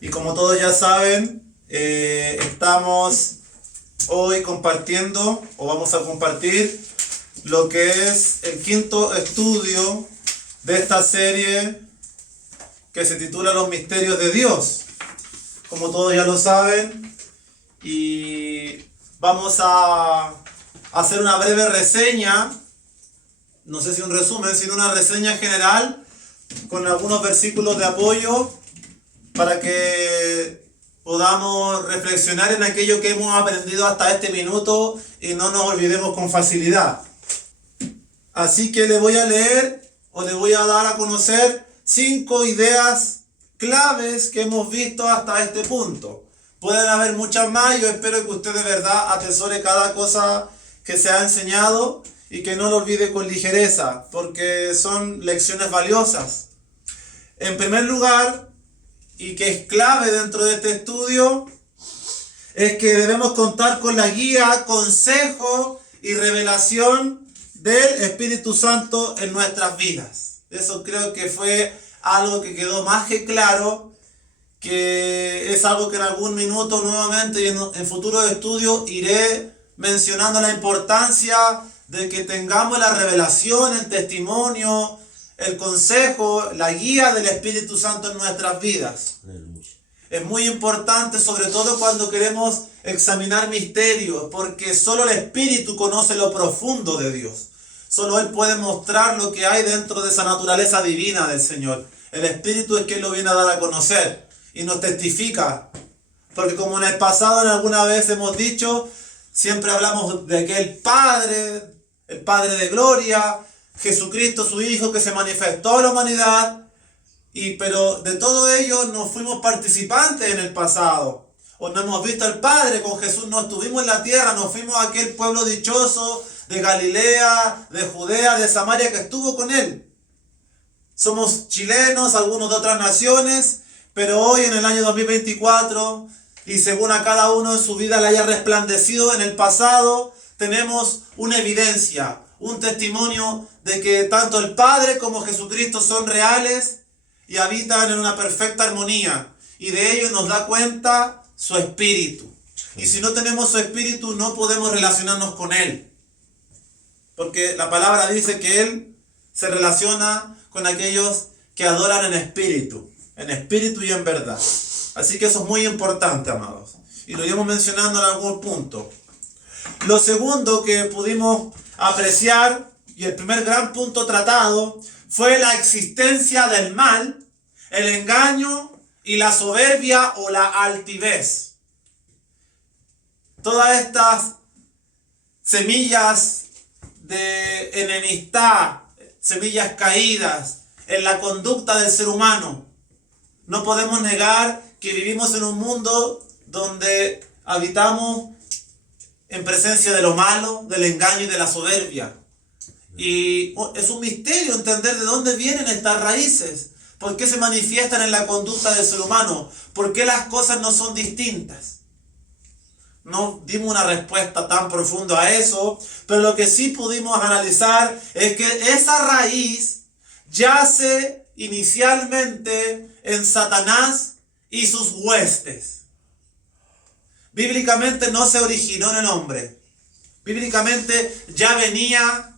Y como todos ya saben, estamos hoy compartiendo, o vamos a compartir, lo que es el quinto estudio de esta serie que se titula Los Misterios de Dios. Como todos ya lo saben, y vamos a hacer una breve reseña, no sé si un resumen, sino una reseña general con algunos versículos de apoyo para que podamos reflexionar en aquello que hemos aprendido hasta este minuto y no nos olvidemos con facilidad. Así que le voy a leer o le voy a dar a conocer 5 ideas claves que hemos visto hasta este punto. Pueden haber muchas más, yo espero que usted de verdad atesore cada cosa que se ha enseñado y que no lo olvide con ligereza, porque son lecciones valiosas. En primer lugar, y que es clave dentro de este estudio, es que debemos contar con la guía, consejo y revelación del Espíritu Santo en nuestras vidas. Eso creo que fue algo que quedó más que claro, que es algo que en algún minuto nuevamente y en futuros estudios iré mencionando la importancia de que tengamos la revelación, el testimonio, el consejo, la guía del Espíritu Santo en nuestras vidas. Es muy importante, sobre todo cuando queremos examinar misterios, porque solo el Espíritu conoce lo profundo de Dios. Solo Él puede mostrar lo que hay dentro de esa naturaleza divina del Señor. El Espíritu es quien lo viene a dar a conocer y nos testifica. Porque como en el pasado en alguna vez hemos dicho, siempre hablamos de que el Padre de gloria, Jesucristo su Hijo que se manifestó a la humanidad, pero de todo ello no fuimos participantes en el pasado. O no hemos visto al Padre con Jesús, no estuvimos en la tierra, no fuimos a aquel pueblo dichoso de Galilea, de Judea, de Samaria que estuvo con Él. Somos chilenos, algunos de otras naciones, pero hoy en el año 2024, y según a cada uno en su vida le haya resplandecido en el pasado, tenemos una evidencia, un testimonio de que tanto el Padre como Jesucristo son reales y habitan en una perfecta armonía. Y de ello nos da cuenta su Espíritu. Y si no tenemos su Espíritu, no podemos relacionarnos con Él. Porque la palabra dice que Él se relaciona con aquellos que adoran en espíritu y en verdad. Así que eso es muy importante, amados. Y lo iremos mencionando en algún punto. Lo segundo que pudimos apreciar, y el primer gran punto tratado, fue la existencia del mal, el engaño y la soberbia o la altivez. Todas estas semillas de enemistad, semillas caídas en la conducta del ser humano. No podemos negar que vivimos en un mundo donde habitamos en presencia de lo malo, del engaño y de la soberbia. Y es un misterio entender de dónde vienen estas raíces. ¿Por qué se manifiestan en la conducta del ser humano? ¿Por qué las cosas no son distintas? No dimos una respuesta tan profunda a eso, pero lo que sí pudimos analizar es que esa raíz yace inicialmente en Satanás y sus huestes. Bíblicamente no se originó en el hombre. Bíblicamente ya venía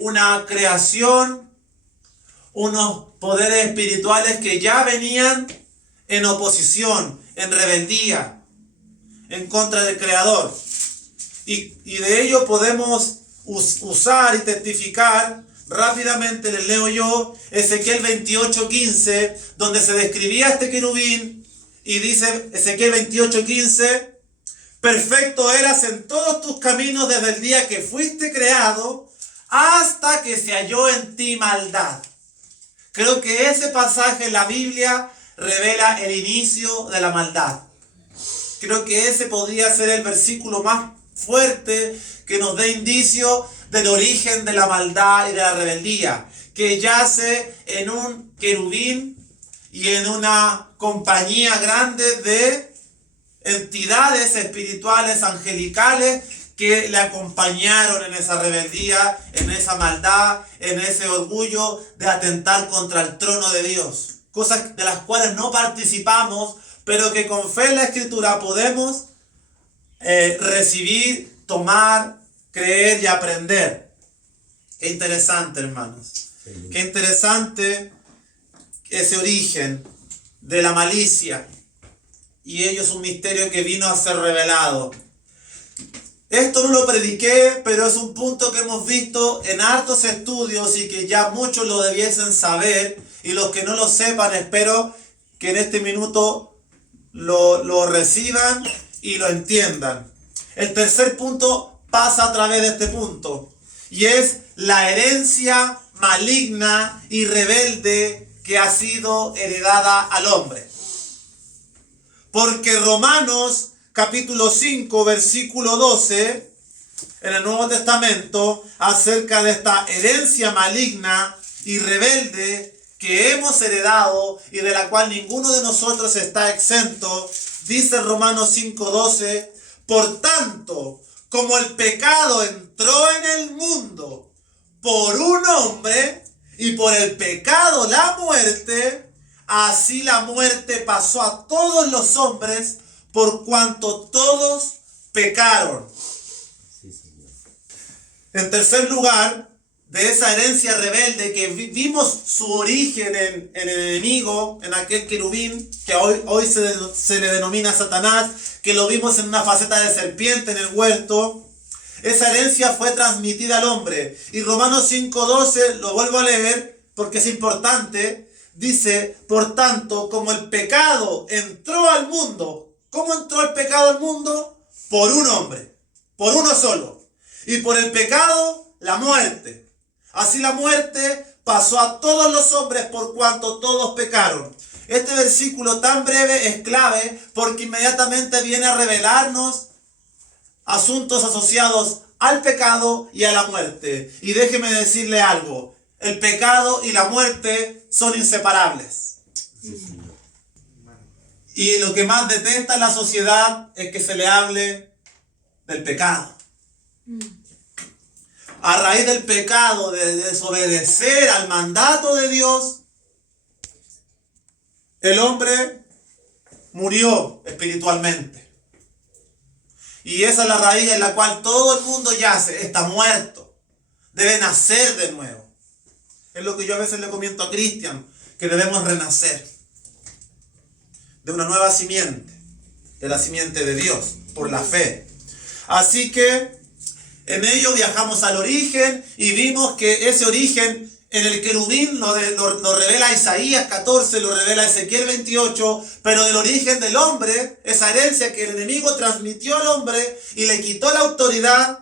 una creación, unos poderes espirituales que ya venían en oposición, en rebeldía, en contra del Creador. Y de ello podemos usar y testificar. Rápidamente les leo yo Ezequiel 28:15, donde se describía este querubín, y dice Ezequiel 28:15: perfecto eras en todos tus caminos desde el día que fuiste creado hasta que se halló en ti maldad. Creo que ese pasaje en la Biblia revela el inicio de la maldad. Creo que ese podría ser el versículo más fuerte que nos dé indicio del origen de la maldad y de la rebeldía, que yace en un querubín y en una compañía grande de entidades espirituales, angelicales, que le acompañaron en esa rebeldía, en esa maldad, en ese orgullo de atentar contra el trono de Dios. cosas de las cuales no participamos, pero que con fe en la Escritura podemos recibir, tomar, creer y aprender. Qué interesante, hermanos. Qué interesante ese origen de la malicia. Y ello es un misterio que vino a ser revelado. Esto no lo prediqué, pero es un punto que hemos visto en hartos estudios y que ya muchos lo debiesen saber. Y los que no lo sepan, espero que en este minuto lo reciban y lo entiendan. El tercer punto pasa a través de este punto. Y es la herencia maligna y rebelde que ha sido heredada al hombre. Porque Romanos capítulo 5 versículo 12 en el Nuevo Testamento acerca de esta herencia maligna y rebelde que hemos heredado y de la cual ninguno de nosotros está exento, dice Romanos 5:12, por tanto, como el pecado entró en el mundo por un hombre y por el pecado la muerte, así la muerte pasó a todos los hombres por cuanto todos pecaron. Sí, señor. En tercer lugar, de esa herencia rebelde que vimos su origen en el enemigo, en aquel querubín que hoy se le denomina Satanás, que lo vimos en una faceta de serpiente en el huerto. Esa herencia fue transmitida al hombre. Y Romanos 5:12, lo vuelvo a leer porque es importante, dice, por tanto, como el pecado entró al mundo. ¿Cómo entró el pecado al mundo? Por un hombre, por uno solo. Y por el pecado, la muerte. Así la muerte pasó a todos los hombres por cuanto todos pecaron. Este versículo tan breve es clave porque inmediatamente viene a revelarnos asuntos asociados al pecado y a la muerte. Y déjeme decirle algo, el pecado y la muerte son inseparables. Y lo que más detesta la sociedad es que se le hable del pecado. A raíz del pecado, de desobedecer al mandato de Dios, el hombre murió espiritualmente. Y esa es la raíz en la cual todo el mundo yace, está muerto. Debe nacer de nuevo. Es lo que yo a veces le comento a Cristian, que debemos renacer de una nueva simiente, de la simiente de Dios, por la fe. Así que en ello viajamos al origen y vimos que ese origen en el querubín lo revela Isaías 14, lo revela Ezequiel 28, pero del origen del hombre, esa herencia que el enemigo transmitió al hombre y le quitó la autoridad,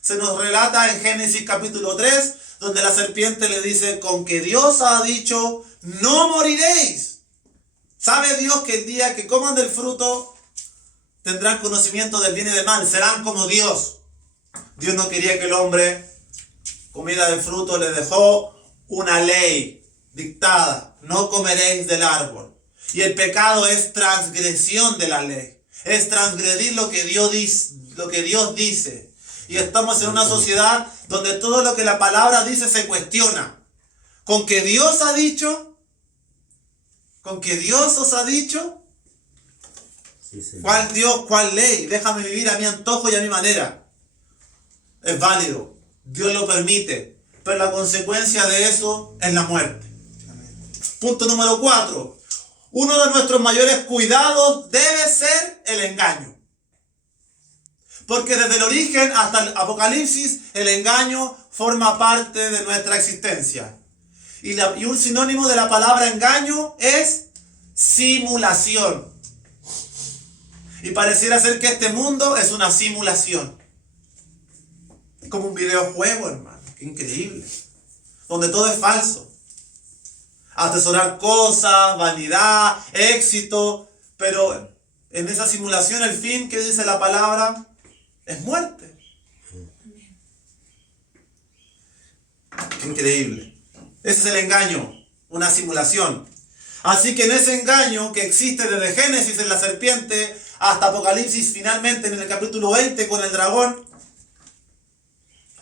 se nos relata en Génesis capítulo 3, donde la serpiente le dice, con que Dios ha dicho, no moriréis. ¿Sabe Dios que el día que coman del fruto tendrán conocimiento del bien y del mal? Serán como Dios. Dios no quería que el hombre comiera del fruto, le dejó una ley dictada. No comeréis del árbol. Y el pecado es transgresión de la ley. Es transgredir lo que Dios dice. Y estamos en una sociedad donde todo lo que la palabra dice se cuestiona. ¿Con que Dios ha dicho? ¿Con que Dios os ha dicho? Sí, ¿cuál Dios, cuál ley? Déjame vivir a mi antojo y a mi manera. Es válido. Dios lo permite. Pero la consecuencia de eso es la muerte. Punto número 4. Uno de nuestros mayores cuidados debe ser el engaño. Porque desde el origen hasta el Apocalipsis, el engaño forma parte de nuestra existencia. Y un sinónimo de la palabra engaño es simulación. Y pareciera ser que este mundo es una simulación. Es como un videojuego, hermano. Qué increíble. Donde todo es falso. Atesorar cosas, vanidad, éxito. Pero en esa simulación el fin que dice la palabra es muerte. Qué increíble. Ese es el engaño, una simulación. Así que en ese engaño que existe desde Génesis en la serpiente hasta Apocalipsis finalmente en el capítulo 20 con el dragón,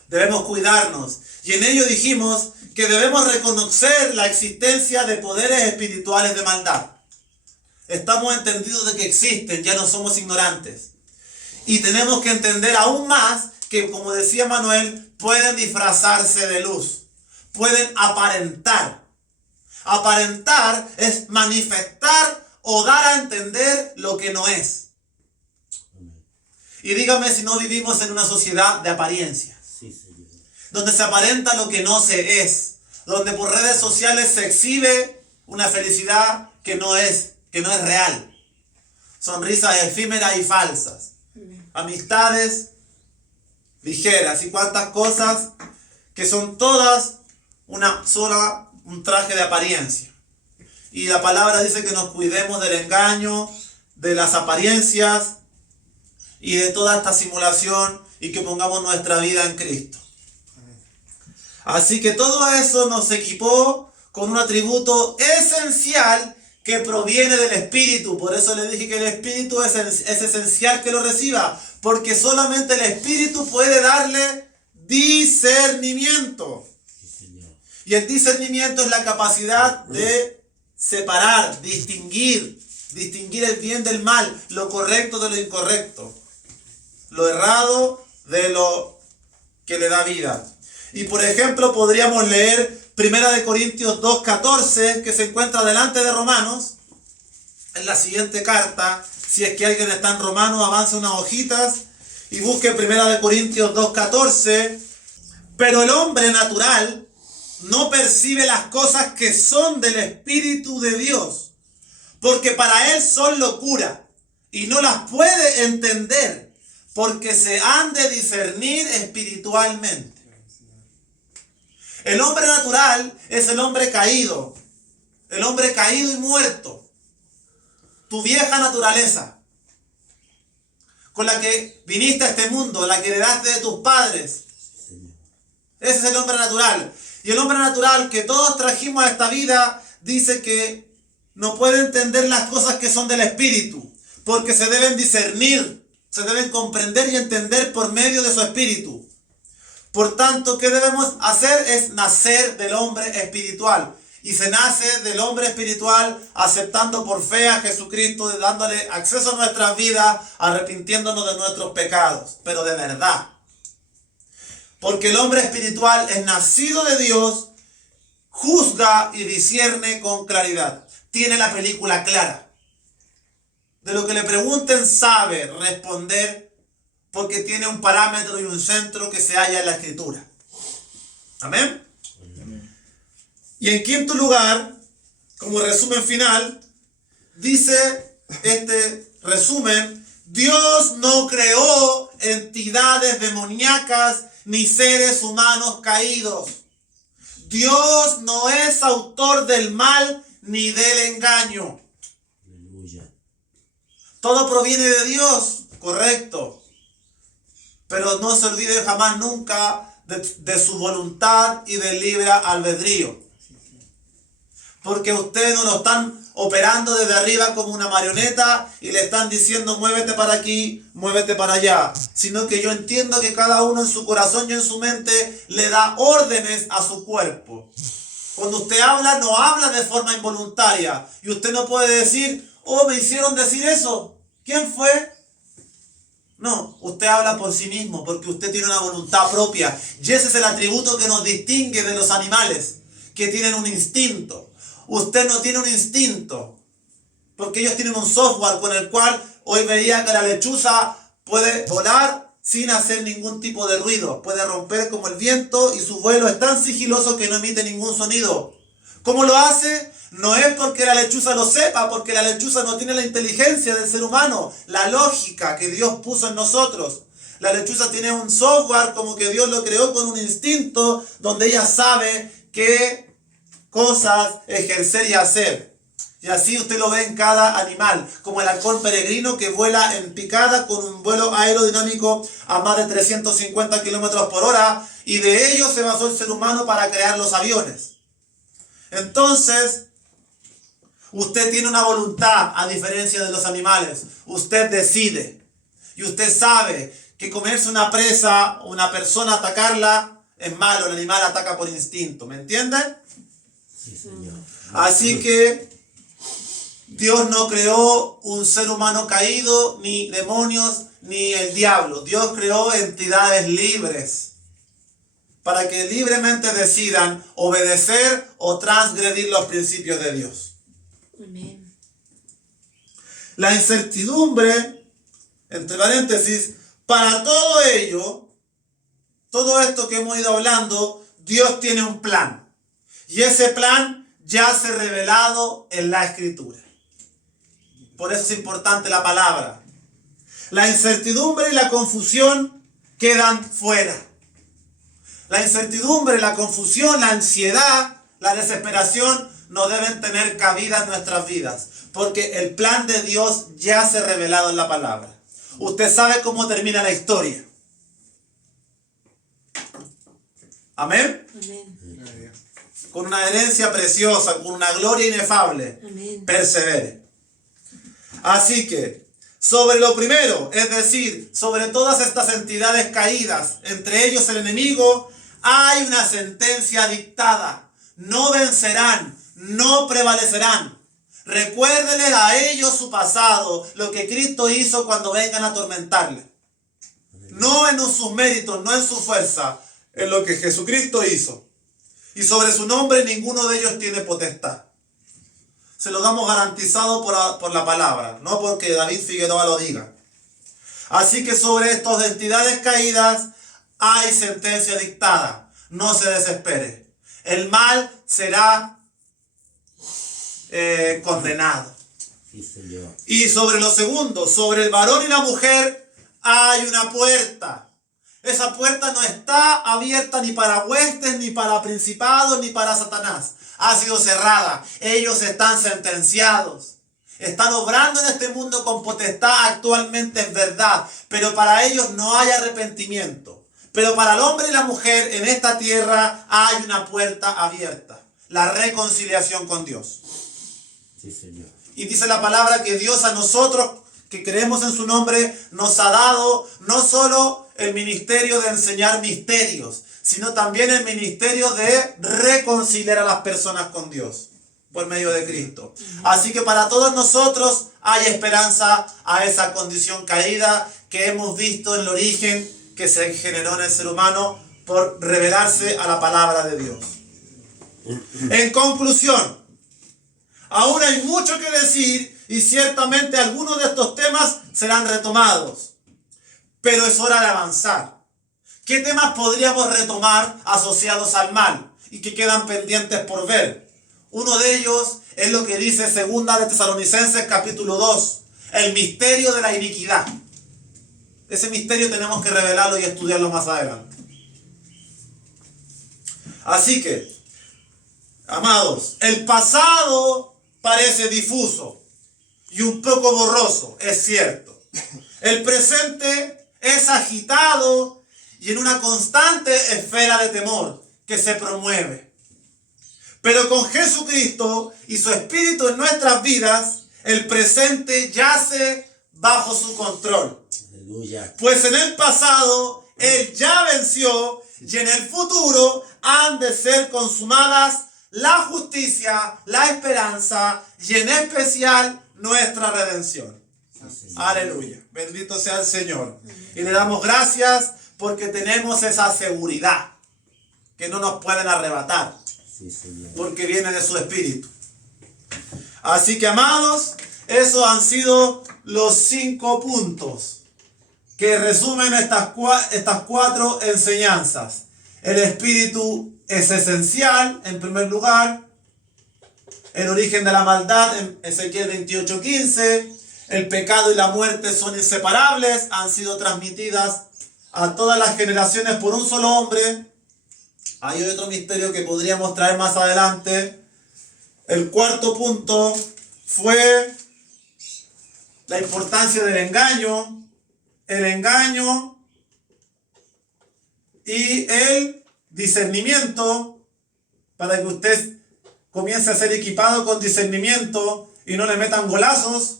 debemos cuidarnos. Y en ello dijimos que debemos reconocer la existencia de poderes espirituales de maldad. Estamos entendidos de que existen, ya no somos ignorantes. Y tenemos que entender aún más que, como decía Manuel, pueden disfrazarse de luz, pueden aparentar. Aparentar es manifestar o dar a entender lo que no es. Y dígame si no vivimos en una sociedad de apariencias, donde se aparenta lo que no se es, donde por redes sociales se exhibe una felicidad que no es real. Sonrisas efímeras y falsas, amistades ligeras y cuantas cosas que son todas un traje de apariencia. Y la palabra dice que nos cuidemos del engaño, de las apariencias y de toda esta simulación, y que pongamos nuestra vida en Cristo. Así que todo eso nos equipó con un atributo esencial que proviene del Espíritu. Por eso le dije que el Espíritu es esencial que lo reciba, porque solamente el Espíritu puede darle discernimiento. Y el discernimiento es la capacidad de separar, distinguir el bien del mal, lo correcto de lo incorrecto, lo errado de lo que le da vida. Y por ejemplo podríamos leer 1 Corintios 2:14, que se encuentra delante de Romanos, en la siguiente carta. Si es que alguien está en Romanos, avance unas hojitas y busque 1 Corintios 2:14. Pero el hombre natural no percibe las cosas que son del Espíritu de Dios, porque para él son locura, y no las puede entender, porque se han de discernir espiritualmente. El hombre natural es el hombre caído y muerto. Tu vieja naturaleza, con la que viniste a este mundo, la que heredaste de tus padres. Ese es el hombre natural. Y el hombre natural que todos trajimos a esta vida dice que no puede entender las cosas que son del Espíritu, porque se deben discernir, se deben comprender y entender por medio de su Espíritu. Por tanto, ¿qué debemos hacer? Es nacer del hombre espiritual. Y se nace del hombre espiritual aceptando por fe a Jesucristo, dándole acceso a nuestras vidas, arrepintiéndonos de nuestros pecados, pero de verdad. Porque el hombre espiritual es nacido de Dios, juzga y discierne con claridad. Tiene la película clara. De lo que le pregunten sabe responder, porque tiene un parámetro y un centro que se halla en la Escritura. Amén. Y en quinto lugar, como resumen final, dice este resumen: Dios no creó entidades demoníacas ni seres humanos caídos. Dios no es autor del mal ni del engaño. Aleluya. Todo proviene de Dios, correcto. Pero no se olvide jamás nunca de su voluntad y del libre albedrío. Porque ustedes no lo están operando desde arriba como una marioneta y le están diciendo muévete para aquí, muévete para allá. Sino que yo entiendo que cada uno en su corazón y en su mente le da órdenes a su cuerpo. Cuando usted habla, no habla de forma involuntaria. Y usted no puede decir, oh, me hicieron decir eso. ¿Quién fue? No, usted habla por sí mismo porque usted tiene una voluntad propia. Y ese es el atributo que nos distingue de los animales, que tienen un instinto. Usted no tiene un instinto, porque ellos tienen un software con el cual hoy veía que la lechuza puede volar sin hacer ningún tipo de ruido. Puede romper como el viento y su vuelo es tan sigiloso que no emite ningún sonido. ¿Cómo lo hace? No es porque la lechuza lo sepa, porque la lechuza no tiene la inteligencia del ser humano, la lógica que Dios puso en nosotros. La lechuza tiene un software como que Dios lo creó con un instinto donde ella sabe qué cosas ejercer y hacer. Y así usted lo ve en cada animal, como el halcón peregrino que vuela en picada con un vuelo aerodinámico a más de 350 kilómetros por hora, y de ello se basó el ser humano para crear los aviones. Entonces, usted tiene una voluntad a diferencia de los animales. Usted decide. Y usted sabe que comerse una presa, una persona, atacarla, es malo, el animal ataca por instinto, ¿me entienden? Sí, Señor. Así que Dios no creó un ser humano caído, ni demonios, ni el diablo. Dios creó entidades libres para que libremente decidan obedecer o transgredir los principios de Dios. Amén. La incertidumbre, entre paréntesis, para todo ello, todo esto que hemos ido hablando, Dios tiene un plan. Y ese plan ya se ha revelado en la Escritura. Por eso es importante la palabra. La incertidumbre y la confusión quedan fuera. La incertidumbre, la confusión, la ansiedad, la desesperación no deben tener cabida en nuestras vidas. Porque el plan de Dios ya se ha revelado en la palabra. Usted sabe cómo termina la historia. Amén. Amén. Con una herencia preciosa, con una gloria inefable. Amén. Persevere. Así que, sobre lo primero, es decir, sobre todas estas entidades caídas, entre ellos el enemigo, hay una sentencia dictada. No vencerán, no prevalecerán. Recuérdenles a ellos su pasado, lo que Cristo hizo cuando vengan a atormentarle. No en sus méritos, no en su fuerza, en lo que Jesucristo hizo. Y sobre su nombre ninguno de ellos tiene potestad. Se lo damos garantizado por la palabra, no porque David Figueroa lo diga. Así que sobre estas entidades caídas hay sentencia dictada. No se desespere. El mal será condenado. Sí, Señor. Y sobre lo segundo, sobre el varón y la mujer, hay una puerta. Esa puerta no está abierta ni para huestes, ni para principados, ni para Satanás. Ha sido cerrada. Ellos están sentenciados. Están obrando en este mundo con potestad, actualmente es verdad. Pero para ellos no hay arrepentimiento. Pero para el hombre y la mujer en esta tierra hay una puerta abierta. La reconciliación con Dios. Sí, Señor. Y dice la palabra que Dios a nosotros que creemos en su nombre nos ha dado no solo el ministerio de enseñar misterios, sino también el ministerio de reconciliar a las personas con Dios por medio de Cristo. Así que para todos nosotros hay esperanza a esa condición caída que hemos visto en el origen que se generó en el ser humano por revelarse a la palabra de Dios. En conclusión, aún hay mucho que decir y ciertamente algunos de estos temas serán retomados, pero es hora de avanzar. ¿Qué temas podríamos retomar asociados al mal y que quedan pendientes por ver? Uno de ellos es lo que dice 2 de Tesalonicenses capítulo 2, el misterio de la iniquidad. Ese misterio tenemos que revelarlo y estudiarlo más adelante. Así que, amados, el pasado parece difuso y un poco borroso, es cierto. El presente es agitado y en una constante esfera de temor que se promueve. Pero con Jesucristo y su Espíritu en nuestras vidas, el presente yace bajo su control. Aleluya. Pues en el pasado Él ya venció y en el futuro han de ser consumadas la justicia, la esperanza y en especial nuestra redención. Aleluya. Bendito sea el Señor. Y le damos gracias porque tenemos esa seguridad que no nos pueden arrebatar. Sí, Señor. Porque viene de su Espíritu. Así que, amados, esos han sido los 5 puntos que resumen estas 4 enseñanzas. El Espíritu es esencial, en primer lugar. El origen de la maldad, en Ezequiel 28:15. El pecado y la muerte son inseparables, han sido transmitidas a todas las generaciones por un solo hombre. Hay otro misterio que podríamos traer más adelante. El 4 punto fue la importancia del engaño, el engaño y el discernimiento, para que usted comience a ser equipado con discernimiento y no le metan golazos.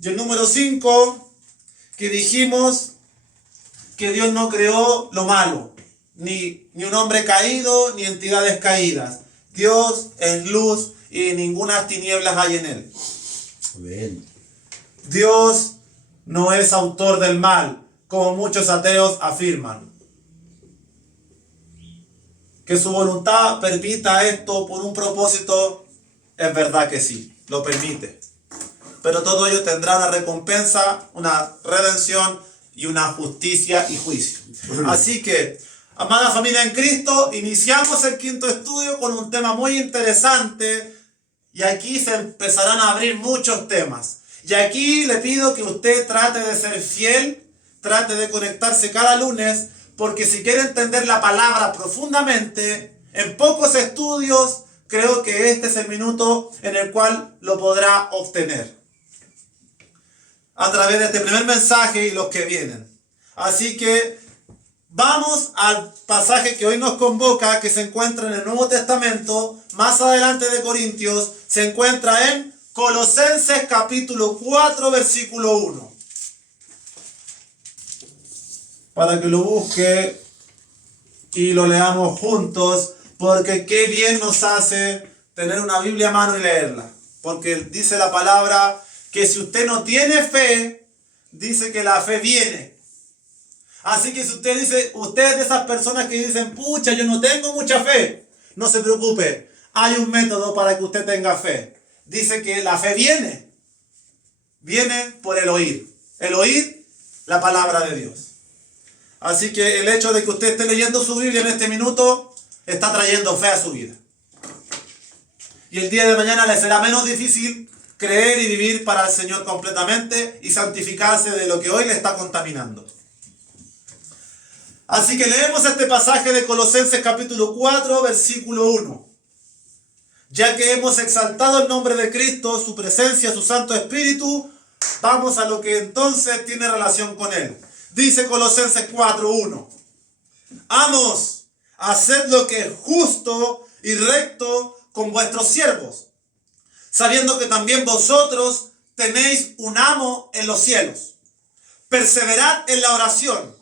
Y el número 5, que dijimos que Dios no creó lo malo, ni un hombre caído, ni entidades caídas. Dios es luz y ninguna tinieblas hay en él. Amén. Dios no es autor del mal, como muchos ateos afirman. Que su voluntad permita esto por un propósito, es verdad que sí, lo permite. Pero todo ello tendrá una recompensa, una redención y una justicia y juicio. Así que, amada familia en Cristo, iniciamos el quinto estudio con un tema muy interesante y aquí se empezarán a abrir muchos temas. Y aquí le pido que usted trate de ser fiel, trate de conectarse cada lunes, porque si quiere entender la palabra profundamente, en pocos estudios, creo que este es el minuto en el cual lo podrá obtener. A través de este primer mensaje y los que vienen. Así que vamos al pasaje que hoy nos convoca, que se encuentra en el Nuevo Testamento, más adelante de Corintios, se encuentra en Colosenses capítulo 4, versículo 1. Para que lo busque y lo leamos juntos, porque qué bien nos hace tener una Biblia a mano y leerla. Porque dice la palabra que si usted no tiene fe, dice que la fe viene. Así que si usted dice, usted es de esas personas que dicen, pucha, yo no tengo mucha fe, no se preocupe, hay un método para que usted tenga fe. Dice que la fe viene. Viene por el oír la palabra de Dios. Así que el hecho de que usted esté leyendo su Biblia en este minuto, está trayendo fe a su vida. Y el día de mañana le será menos difícil creer y vivir para el Señor completamente y santificarse de lo que hoy le está contaminando. Así que leemos este pasaje de Colosenses capítulo 4, versículo 1. Ya que hemos exaltado el nombre de Cristo, su presencia, su Santo Espíritu, vamos a lo que entonces tiene relación con él. Dice Colosenses 4, 1. Amos, haced lo que es justo y recto con vuestros siervos, sabiendo que también vosotros tenéis un amo en los cielos. Perseverad en la oración,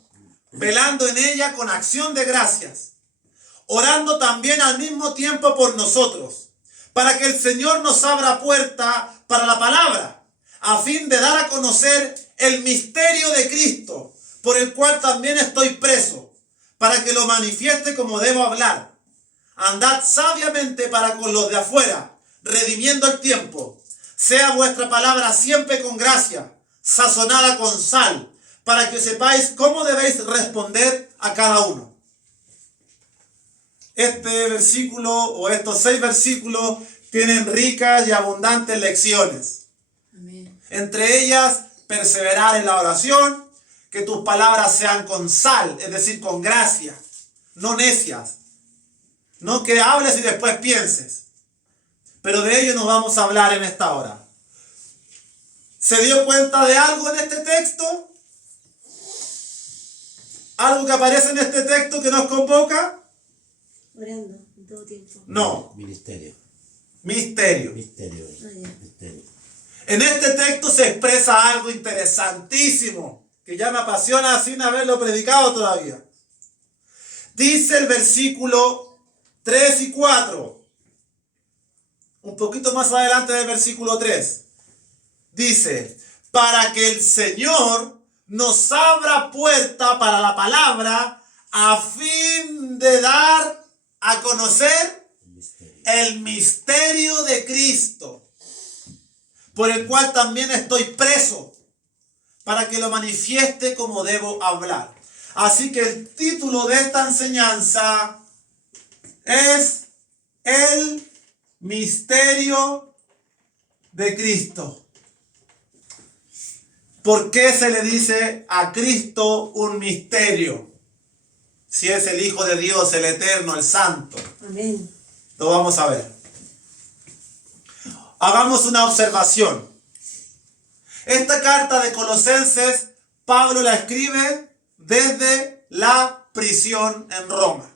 velando en ella con acción de gracias, orando también al mismo tiempo por nosotros, para que el Señor nos abra puerta para la palabra, a fin de dar a conocer el misterio de Cristo, por el cual también estoy preso, para que lo manifieste como debo hablar. Andad sabiamente para con los de afuera, redimiendo el tiempo. Sea vuestra palabra siempre con gracia, sazonada con sal, para que sepáis cómo debéis responder a cada uno. Este versículo o estos 6 versículos tienen ricas y abundantes lecciones. Amén. Entre ellas, perseverar en la oración, que tus palabras sean con sal, es decir, con gracia, no necias. No que hables y después pienses. Pero de ello nos vamos a hablar en esta hora. ¿Se dio cuenta de algo en este texto? ¿Algo que aparece en este texto que nos convoca? Orando en todo tiempo. No. Ministerio. Misterio. Misterio. Ah, ya. Misterio. En este texto se expresa algo interesantísimo, que ya me apasiona sin haberlo predicado todavía. Dice el versículo 3 y 4. Un poquito más adelante del versículo 3. Dice, para que el Señor nos abra puerta para la palabra, a fin de dar a conocer Misterio. el misterio de Cristo, por el cual también estoy preso, para que lo manifieste como debo hablar. Así que el título de esta enseñanza es el misterio de Cristo. ¿Por qué se le dice a Cristo un misterio? Si es el Hijo de Dios, el Eterno, el Santo. Amén. Lo vamos a ver. Hagamos una observación. Esta carta de Colosenses, Pablo la escribe desde la prisión en Roma.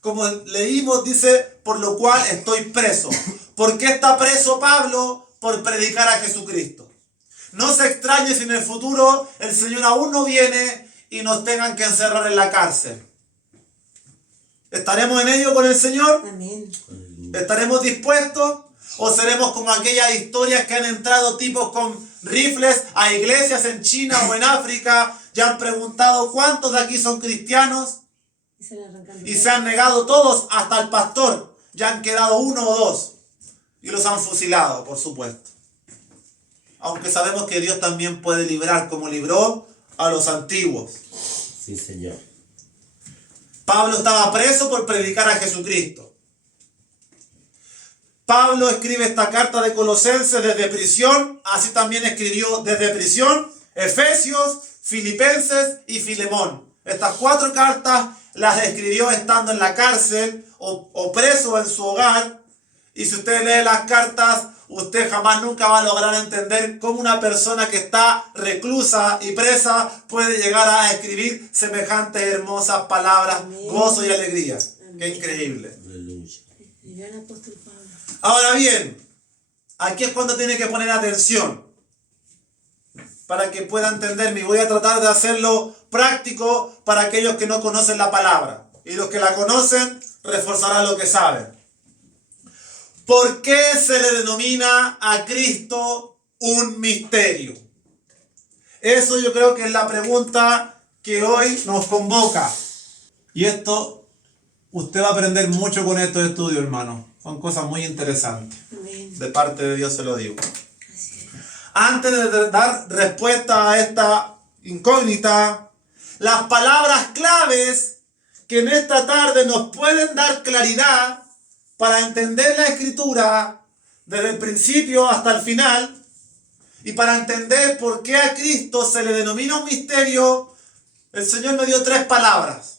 Como leímos, dice, por lo cual estoy preso. ¿Por qué está preso Pablo? Por predicar a Jesucristo. No se extrañe si en el futuro el Señor aún no viene y nos tengan que encerrar en la cárcel. ¿Estaremos en ello con el Señor? Amén. Aleluya. ¿Estaremos dispuestos? ¿O seremos como aquellas historias que han entrado tipos con rifles a iglesias en China o en África y han preguntado cuántos de aquí son cristianos Y se le arrancan y se han negado todos hasta el pastor? Ya han quedado uno o dos y los han fusilado, por supuesto. Aunque sabemos que Dios también puede librar como libró a los antiguos. Sí, Señor. Pablo estaba preso por predicar a Jesucristo. Pablo escribe esta carta de Colosenses desde prisión, así también escribió desde prisión Efesios, Filipenses y Filemón. Estas 4 cartas las escribió estando en la cárcel o preso en su hogar. Y si usted lee las cartas, usted jamás nunca va a lograr entender cómo una persona que está reclusa y presa puede llegar a escribir semejantes hermosas palabras, gozo y alegría. Qué increíble. Aleluya. El gran apóstol Pablo. Ahora bien, aquí es cuando tiene que poner atención para que pueda entenderme. Y voy a tratar de hacerlo práctico para aquellos que no conocen la palabra. Y los que la conocen reforzarán lo que saben. ¿Por qué se le denomina a Cristo un misterio? Eso yo creo que es la pregunta que hoy nos convoca. Y esto, usted va a aprender mucho con estos estudios, hermano. Son cosas muy interesantes. Amén. De parte de Dios se lo digo. Así es. Antes de dar respuesta a esta incógnita, las palabras claves que en esta tarde nos pueden dar claridad para entender la Escritura desde el principio hasta el final y para entender por qué a Cristo se le denomina un misterio, el Señor me dio 3 palabras.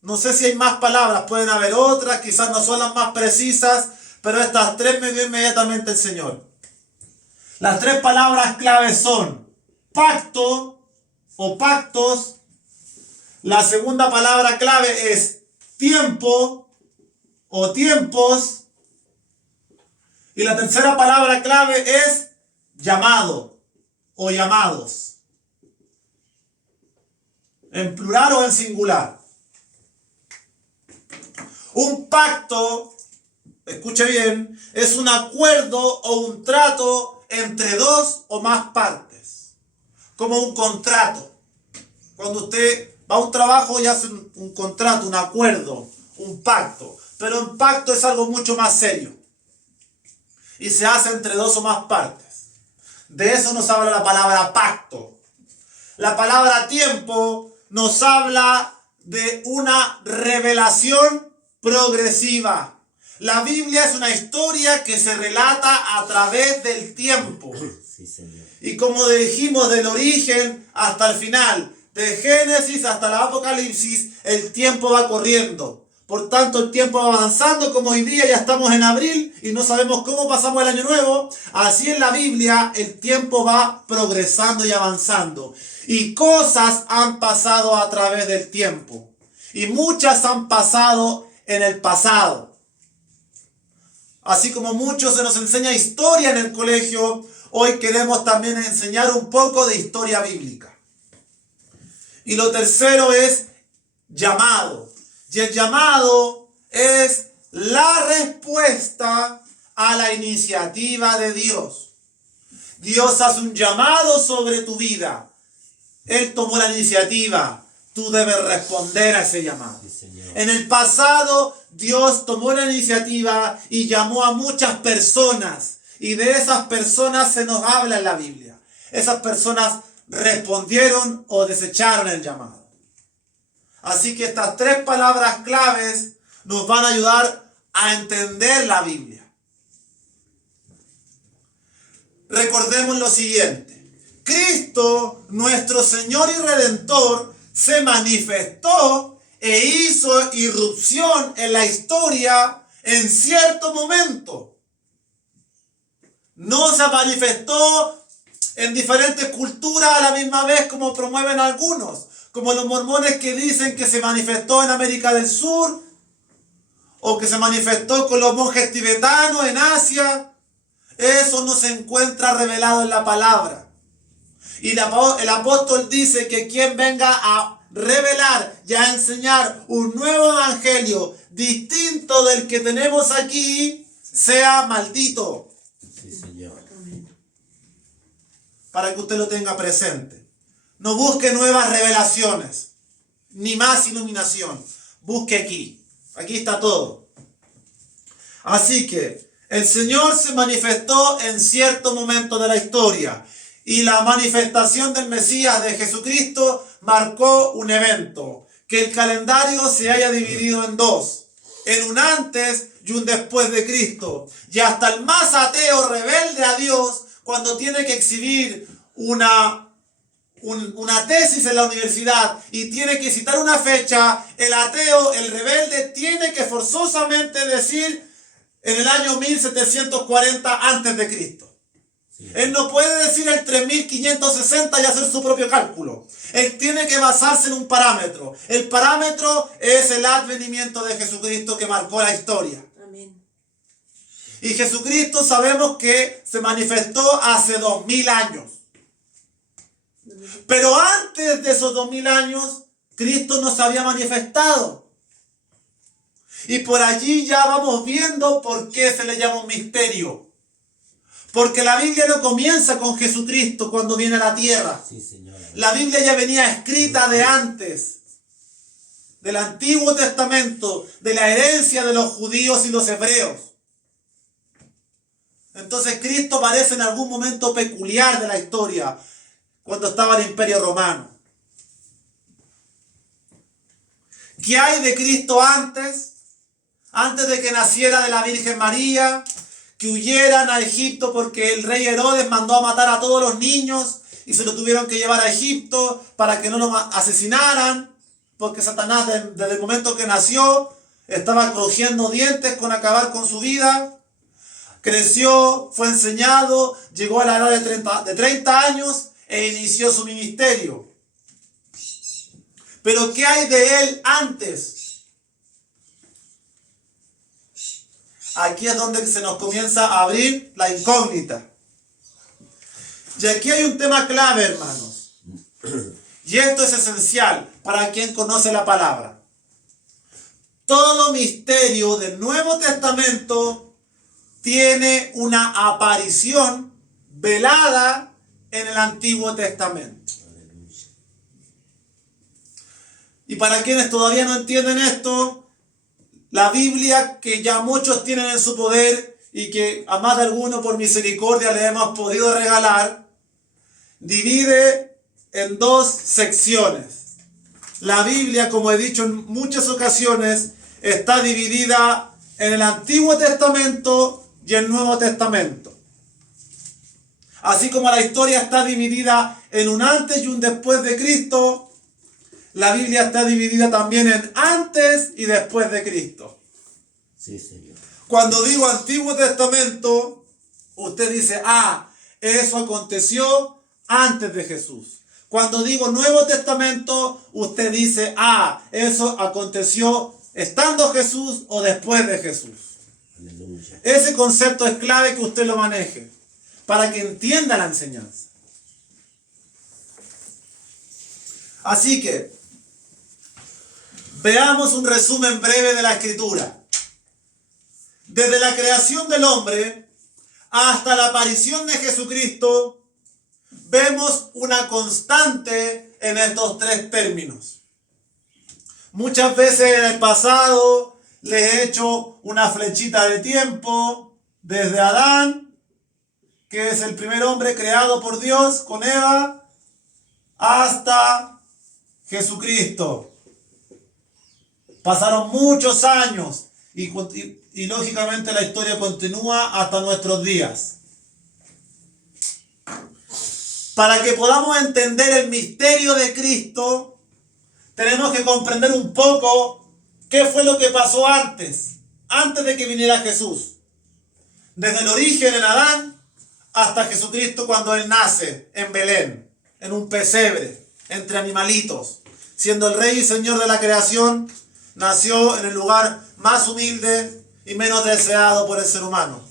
No sé si hay más palabras, pueden haber otras, quizás no son las más precisas, pero estas 3 me dio inmediatamente el Señor. Las 3 palabras claves son pacto o pactos. La segunda palabra clave es tiempo o tiempos. Y la tercera palabra clave es llamado o llamados. En plural o en singular. Un pacto, escuche bien, es un acuerdo o un trato entre 2 o más partes. Como un contrato. Cuando usted va a un trabajo y hace un contrato, un acuerdo, un pacto. Pero un pacto es algo mucho más serio. Y se hace entre 2 o más partes. De eso nos habla la palabra pacto. La palabra tiempo nos habla de una revelación progresiva. La Biblia es una historia que se relata a través del tiempo. Sí, Señor. Y como dijimos, del origen hasta el final, de Génesis hasta el Apocalipsis, el tiempo va corriendo. Por tanto, el tiempo va avanzando, como hoy día ya estamos en abril y no sabemos cómo pasamos el año nuevo. Así en la Biblia el tiempo va progresando y avanzando. Y cosas han pasado a través del tiempo. Y muchas han pasado en el pasado. Así como mucho se nos enseña historia en el colegio, hoy queremos también enseñar un poco de historia bíblica. Y lo tercero es llamado. Y el llamado es la respuesta a la iniciativa de Dios. Dios hace un llamado sobre tu vida. Él tomó la iniciativa. Tú debes responder a ese llamado. Sí, Señor. En el pasado, Dios tomó la iniciativa y llamó a muchas personas. Y de esas personas se nos habla en la Biblia. Esas personas respondieron o desecharon el llamado. Así que estas 3 palabras claves nos van a ayudar a entender la Biblia. Recordemos lo siguiente. Cristo, nuestro Señor y Redentor, se manifestó e hizo irrupción en la historia en cierto momento. No se manifestó en diferentes culturas a la misma vez como promueven algunos. Como los mormones que dicen que se manifestó en América del Sur, o que se manifestó con los monjes tibetanos en Asia. Eso no se encuentra revelado en la palabra. Y el apóstol dice que quien venga a revelar y a enseñar un nuevo evangelio distinto del que tenemos aquí, sea maldito. Sí, Señor. Amén. Para que usted lo tenga presente. No busque nuevas revelaciones, ni más iluminación. Busque aquí. Aquí está todo. Así que el Señor se manifestó en cierto momento de la historia. Y la manifestación del Mesías de Jesucristo marcó un evento. Que el calendario se haya dividido en dos. En un antes y un después de Cristo. Y hasta el más ateo rebelde a Dios, cuando tiene que exhibir una tesis en la universidad y tiene que citar una fecha, el ateo, el rebelde, tiene que forzosamente decir en el año 1740 antes de Cristo. Sí. Él no puede decir el 3560 y hacer su propio cálculo. Él tiene que basarse en un parámetro. El parámetro es el advenimiento de Jesucristo que marcó la historia. Amén. Y Jesucristo sabemos que se manifestó hace 2000 años. Pero antes de esos 2000 años, Cristo nos había manifestado. Y por allí ya vamos viendo por qué se le llama un misterio. Porque la Biblia no comienza con Jesucristo cuando viene a la tierra. Sí, Señor. La Biblia ya venía escrita de antes, del Antiguo Testamento, de la herencia de los judíos y los hebreos. Entonces Cristo aparece en algún momento peculiar de la historia, cuando estaba el Imperio Romano. ¿Qué hay de Cristo antes? Antes de que naciera de la Virgen María, que huyeran a Egipto porque el rey Herodes mandó a matar a todos los niños y se lo tuvieron que llevar a Egipto para que no lo asesinaran, porque Satanás desde el momento que nació estaba crujiendo dientes con acabar con su vida. Creció, fue enseñado, llegó a la edad de 30 años e inició su ministerio. Pero ¿qué hay de él antes? Aquí es donde se nos comienza a abrir la incógnita. Y aquí hay un tema clave, hermanos. Y esto es esencial para quien conoce la palabra. Todo misterio del Nuevo Testamento tiene una aparición velada en el Antiguo Testamento. Aleluya. Y para quienes todavía no entienden esto, la Biblia, que ya muchos tienen en su poder y que a más de alguno por misericordia le hemos podido regalar, divide en dos secciones. La Biblia, como he dicho en muchas ocasiones, está dividida en el Antiguo Testamento y el Nuevo Testamento. Así como la historia está dividida en un antes y un después de Cristo, la Biblia está dividida también en antes y después de Cristo. Sí, Señor. Cuando digo Antiguo Testamento, usted dice, eso aconteció antes de Jesús. Cuando digo Nuevo Testamento, usted dice, eso aconteció estando Jesús o después de Jesús. Aleluya. Ese concepto es clave que usted lo maneje para que entienda la enseñanza. Así que veamos un resumen breve de la Escritura. Desde la creación del hombre hasta la aparición de Jesucristo, vemos una constante en estos tres términos. Muchas veces en el pasado les he hecho una flechita de tiempo desde Adán, que es el primer hombre creado por Dios con Eva, hasta Jesucristo. Pasaron muchos años y lógicamente la historia continúa hasta nuestros días. Para que podamos entender el misterio de Cristo, tenemos que comprender un poco qué fue lo que pasó antes de que viniera Jesús. Desde el origen en Adán hasta Jesucristo cuando Él nace en Belén, en un pesebre, entre animalitos. Siendo el Rey y Señor de la creación, nació en el lugar más humilde y menos deseado por el ser humano,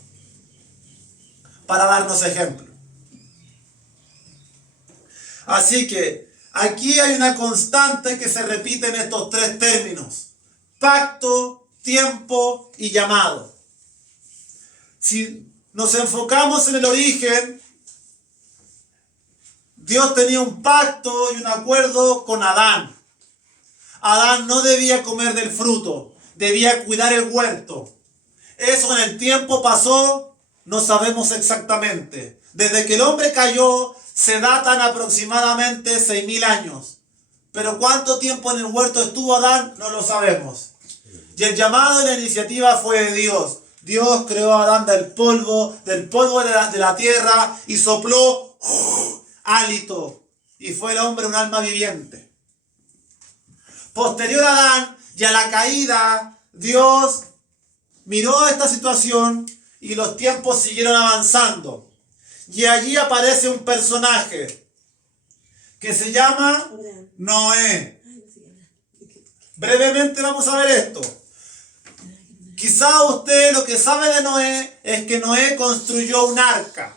para darnos ejemplo. Así que Aquí hay una constante que se repite en estos tres términos: pacto, tiempo y llamado. Si nos enfocamos en el origen, Dios tenía un pacto y un acuerdo con Adán. Adán no debía comer del fruto, debía cuidar el huerto. Eso en el tiempo pasó, no sabemos exactamente. Desde que el hombre cayó, se datan aproximadamente 6.000 años. Pero cuánto tiempo en el huerto estuvo Adán, no lo sabemos. Y el llamado y la iniciativa fue de Dios. Dios creó a Adán del polvo de la tierra y sopló hálito. Y fue el hombre un alma viviente. Posterior a Adán y a la caída, Dios miró esta situación y los tiempos siguieron avanzando. Y allí aparece un personaje que se llama Noé. Brevemente vamos a ver esto. Quizá usted lo que sabe de Noé es que Noé construyó un arca.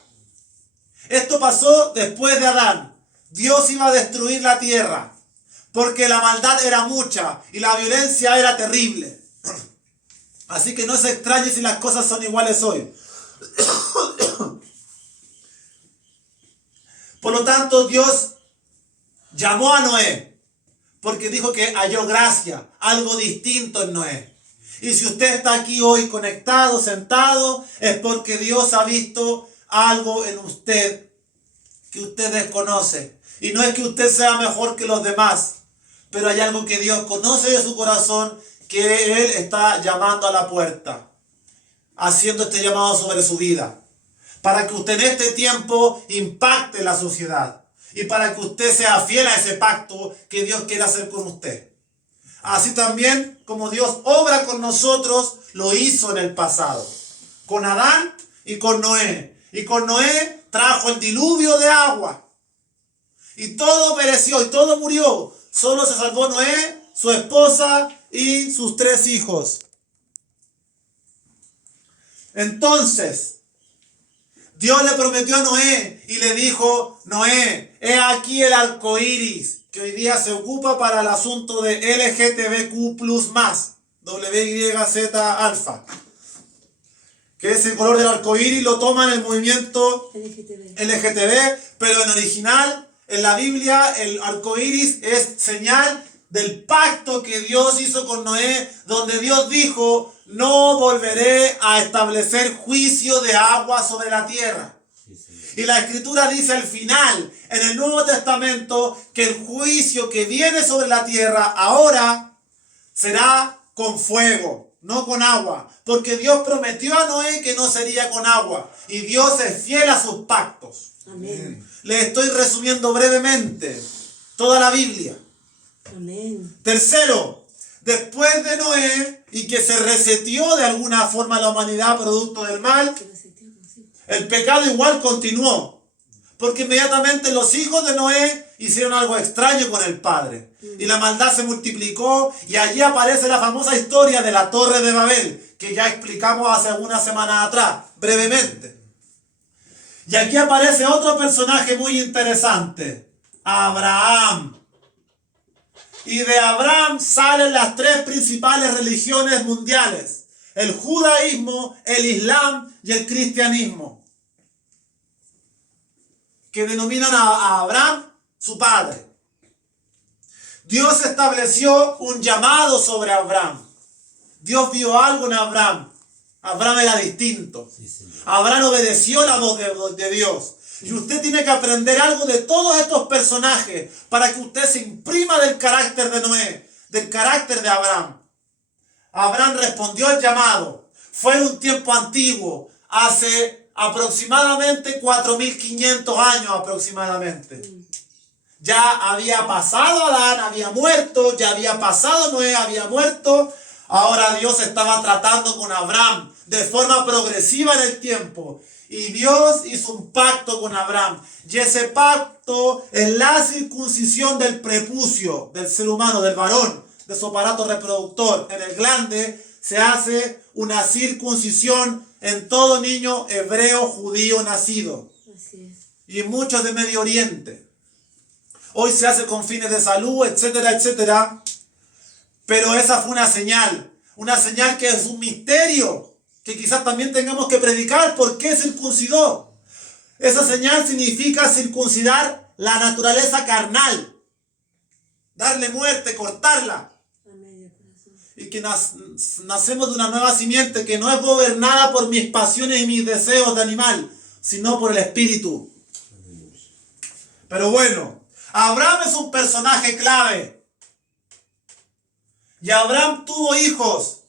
Esto pasó después de Adán. Dios iba a destruir la tierra porque la maldad era mucha y la violencia era terrible. Así que no se extrañe si las cosas son iguales hoy. Por lo tanto, Dios llamó a Noé porque dijo que halló gracia, algo distinto en Noé. Y si usted está aquí hoy conectado, sentado, es porque Dios ha visto algo en usted que usted desconoce. Y no es que usted sea mejor que los demás, pero hay algo que Dios conoce de su corazón, que Él está llamando a la puerta, haciendo este llamado sobre su vida, para que usted en este tiempo impacte la sociedad y para que usted sea fiel a ese pacto que Dios quiere hacer con usted. Así también como Dios obra con nosotros, lo hizo en el pasado, con Adán y con Noé. Y con Noé trajo el diluvio de agua. Y todo pereció y todo murió. Solo se salvó Noé, su esposa y sus 3 hijos. Entonces, Dios le prometió a Noé y le dijo: Noé, he aquí el arco iris, que hoy día se ocupa para el asunto de LGTBQ+, WYZ alfa, que ese color del arco iris lo toma en el movimiento LGTB, pero en original, en la Biblia, el arco iris es señal del pacto que Dios hizo con Noé, donde Dios dijo: no volveré a establecer juicio de agua sobre la tierra. Y la Escritura dice al final, en el Nuevo Testamento, que el juicio que viene sobre la tierra ahora será con fuego, no con agua. Porque Dios prometió a Noé que no sería con agua. Y Dios es fiel a sus pactos. Amén. Les estoy resumiendo brevemente toda la Biblia. Amén. Tercero, después de Noé y que se reseteó de alguna forma la humanidad producto del mal, el pecado igual continuó, porque inmediatamente los hijos de Noé hicieron algo extraño con el padre, y la maldad se multiplicó, y allí aparece la famosa historia de la Torre de Babel, que ya explicamos hace algunas semanas atrás, brevemente. Y aquí aparece otro personaje muy interesante, Abraham. Y de Abraham salen las 3 principales religiones mundiales: el judaísmo, el islam y el cristianismo, que denominan a Abraham su padre. Dios estableció un llamado sobre Abraham. Dios vio algo en Abraham. Abraham era distinto. Abraham obedeció la voz de Dios. Y usted tiene que aprender algo de todos estos personajes para que usted se imprima del carácter de Noé, del carácter de Abraham. Abraham respondió al llamado. Fue en un tiempo antiguo, hace aproximadamente 4.500 años aproximadamente. Ya había pasado Adán, había muerto, ya había pasado Noé, había muerto. Ahora Dios estaba tratando con Abraham de forma progresiva en el tiempo. Y Dios hizo un pacto con Abraham. Y ese pacto es la circuncisión del prepucio del ser humano, del varón, de su aparato reproductor. En el glande se hace una circuncisión en todo niño hebreo judío nacido. Así es. Y en muchos de Medio Oriente. hoy se hace con fines de salud, etcétera, etcétera. Pero esa fue una señal que es un misterio, que quizás también tengamos que predicar. ¿Por qué circuncidó? Esa señal significa circuncidar la naturaleza carnal, darle muerte, cortarla. Amén, corazón. Y que nacemos de una nueva simiente que no es gobernada por mis pasiones y mis deseos de animal, sino por el Espíritu. Pero bueno, Abraham es un personaje clave. Y Abraham tuvo hijos,